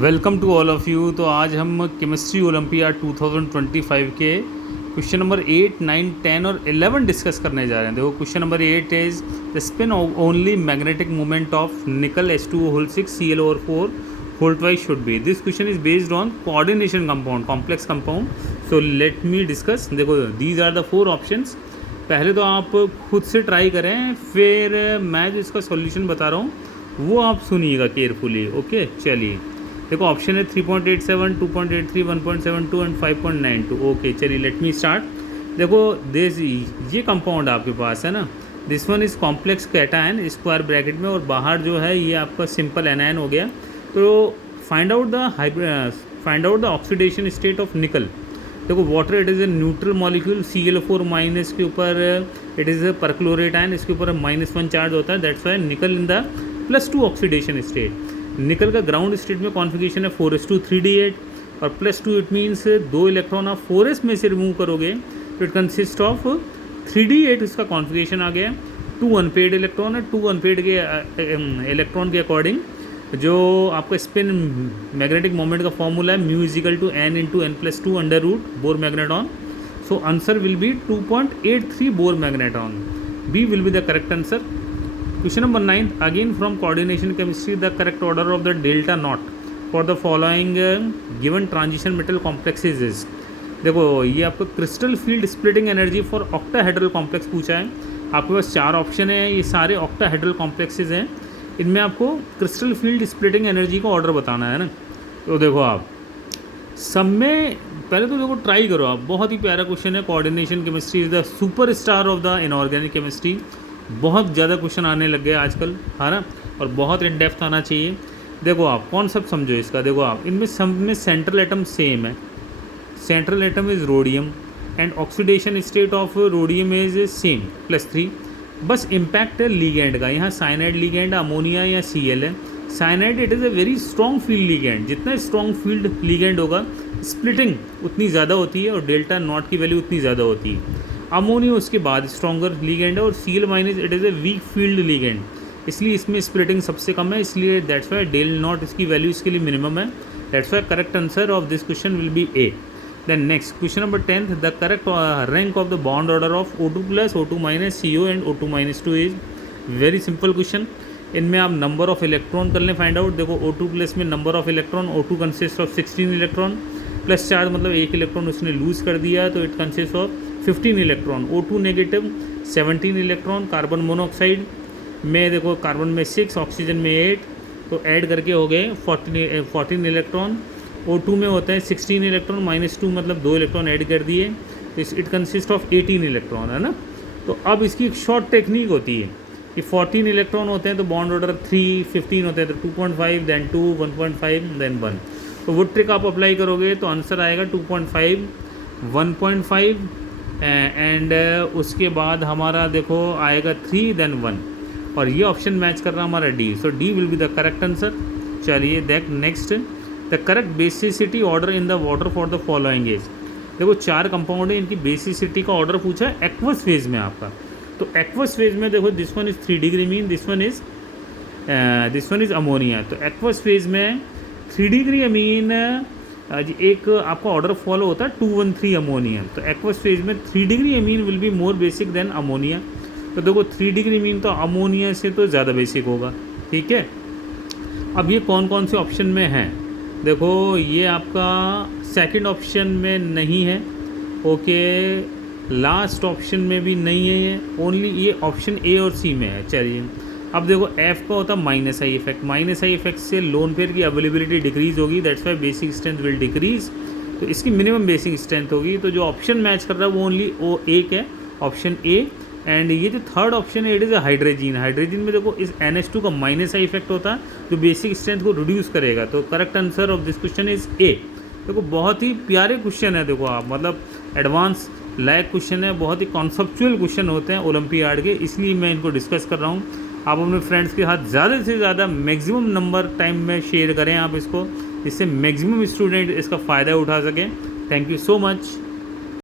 Welcome to all of you. तो आज हम केमिस्ट्री ओलंपियाड 2025 के क्वेश्चन नंबर 8, 9, 10 और 11 डिस्कस करने जा रहे हैं। देखो question number 8 is the spin only magnetic moment of nickel H2O6 Cl/4 whole twice should be. This question is based on coordination compound, complex compound. So let me discuss. देखो these are the 4 options. पहले तो आप खुद से try करें, फिर मैं जो इसका सॉल्यूशन बता रहा हूँ वो आप सुनिएगा केयरफुली। ओके चलिए, देखो ऑप्शन है 3.87, 2.83, 1.72 एंड 5.92। ओके चलिए लेट मी स्टार्ट। देखो दिस ये कंपाउंड आपके पास है ना, this one is complex cation square bracket में, और बाहर जो है ये आपका सिंपल एनायन हो गया। तो find out the oxidation state of nickel. देखो water it is a neutral molecule, Cl4 minus के ऊपर it is a perchlorate ion, इसके ऊपर -1 चार्ज होता है, दैट्स वाई निकल इन द +2 ऑक्सीडेशन स्टेट। निकल का ग्राउंड स्टेट में कॉन्फ़िगरेशन है 4s2 3d8, और +2 इट मीन्स 2 इलेक्ट्रॉन आप 4s में से रिमूव करोगे तो इट कंसिस्ट ऑफ 3d8। इसका कॉन्फ़िगरेशन आ गया। 2 अनपेड इलेक्ट्रॉन है, 2 अनपेड के इलेक्ट्रॉन के अकॉर्डिंग जो आपका स्पिन मैग्नेटिक मोमेंट का फॉर्मूला है μ=n/n+2 Bohr magneton. So answer will be 2.83 Bohr magneton. B will be the correct answer. Question number 9, again from coordination chemistry, the correct order of the delta knot for the following given transition metal complexes is। देखो ये आपको crystal field splitting energy for octahedral complex पूछा है। आपके पास 4 option है, ये सारे octahedral complexes हैं। इनमें आपको क्रिस्टल फील्ड स्प्लिटिंग एनर्जी का ऑर्डर बताना है ना। तो देखो आप सब में पहले तो देखो ट्राई करो आप, बहुत ही प्यारा क्वेश्चन है। Coordination chemistry is the super star of the inorganic chemistry. बहुत ज़्यादा क्वेश्चन आने लग गए आजकल, है ना, और बहुत इन डेप्थ आना चाहिए। देखो आप कॉन्सेप्ट समझो इसका। देखो आप इनमें सब में सेंट्रल एटम सेम है, central atom is rhodium and oxidation state of rhodium is same +3। बस इम्पैक्ट है लीगेंड का, यहाँ साइनाइड लीगेंड अमोनिया या Cl है। Cyanide it is a very strong field ligand, जितना स्ट्रॉन्ग फील्ड लीगेंड होगा splitting उतनी ज़्यादा होती है और डेल्टा नॉट की वैल्यू उतनी ज़्यादा होती है। अमोनिया उसके बाद स्ट्रॉन्गर लीगेंड है, और Cl- it is a weak field ligand, इसलिए इसमें स्प्लिटिंग सबसे कम है, इसलिए दैट्स वाई डेल नॉट इसकी वैल्यू इसके लिए मिनिमम है। That's why correct answer of this question will be A. Then next question number 10, the correct rank of the bond order of O2+, O2-, CO and O2-2 is. Very simple question. इनमें आप number of electron कर लें find out. देखो O2+ में number of electron, O2 consist of 16 electron, plus charge मतलब 1 electron उसने loose कर दिया तो it consist of 15 electron. O2- 17 electron. Carbon monoxide में देखो कार्बन में 6, ऑक्सीजन में 8, तो ऐड करके हो गए 14 इलेक्ट्रॉन। O2 में होते हैं 16 इलेक्ट्रॉन, -2 मतलब 2 इलेक्ट्रॉन ऐड कर दिए तो इट कंसिस्ट ऑफ 18 इलेक्ट्रॉन, है ना। तो अब इसकी एक शॉर्ट टेक्निक होती है कि 14 इलेक्ट्रॉन होते हैं तो बॉन्ड ऑर्डर 3, 15 होते हैं तो 2.5, देन 2, 1.5, देन 1। तो वो ट्रिक आप अप्लाई करोगे तो आंसर आएगा 2.5, 1.5 एंड उसके बाद हमारा देखो आएगा 3, देन 1, और ये ऑप्शन मैच कर रहा है हमारा D. So D will be the correct answer. चलिए देख next, the correct basicity order in the water for the following is. देखो 4 कंपाउंड है, इनकी बेसिसिटी का ऑर्डर पूछा है एक्वस फेज में आपका। तो एक्वस फेज में देखो this one is 3 degree mean, this one is ammonia. तो एक्वस फेज में 3 डिग्री अमीन एक आपका ऑर्डर फॉलो होता है 213 अमोनिया। तो एक्वस फेज में 3 degree amine will be more basic than ammonia. तो देखो 3 डिग्री अमीन तो अमोनिया से तो ज़्यादा बेसिक होगा, ठीक है। अब ये कौन कौन से ऑप्शन में हैं, देखो ये आपका सेकंड ऑप्शन में नहीं है, ओके, लास्ट ऑप्शन में भी नहीं है, ये ओनली ये ऑप्शन ए और सी में है। चलिए अब देखो एफ का होता है -I इफेक्ट, -I इफेक्ट से लोन पेयर की अवेलेबिलिटी डिक्रीज होगी, that's why basic strength will decrease, तो इसकी मिनिमम बेसिक स्ट्रेंथ होगी। तो जो ऑप्शन मैच कर रहा है वो ओनली ओ एक है, ऑप्शन ए। एंड ये जो थर्ड ऑप्शन है it is a hydrogen. Hydrogen में देखो इस NH2 का -I इफेक्ट होता है जो बेसिक स्ट्रेंथ को रिड्यूस करेगा। तो correct answer of this question is a. देखो बहुत ही प्यारे क्वेश्चन है, देखो आप मतलब एडवांस लायक क्वेश्चन है, बहुत ही कॉन्सेप्चुअल क्वेश्चन होते हैं ओलंपियाड के, इसलिए मैं इनको डिस्कस कर रहा हूँ। आप अपने फ्रेंड्स के साथ ज़्यादा से ज़्यादा मैक्सिमम नंबर टाइम में शेयर करें आप इसको, इससे मैक्सिमम स्टूडेंट इसका फ़ायदा उठा सकें। Thank you so much.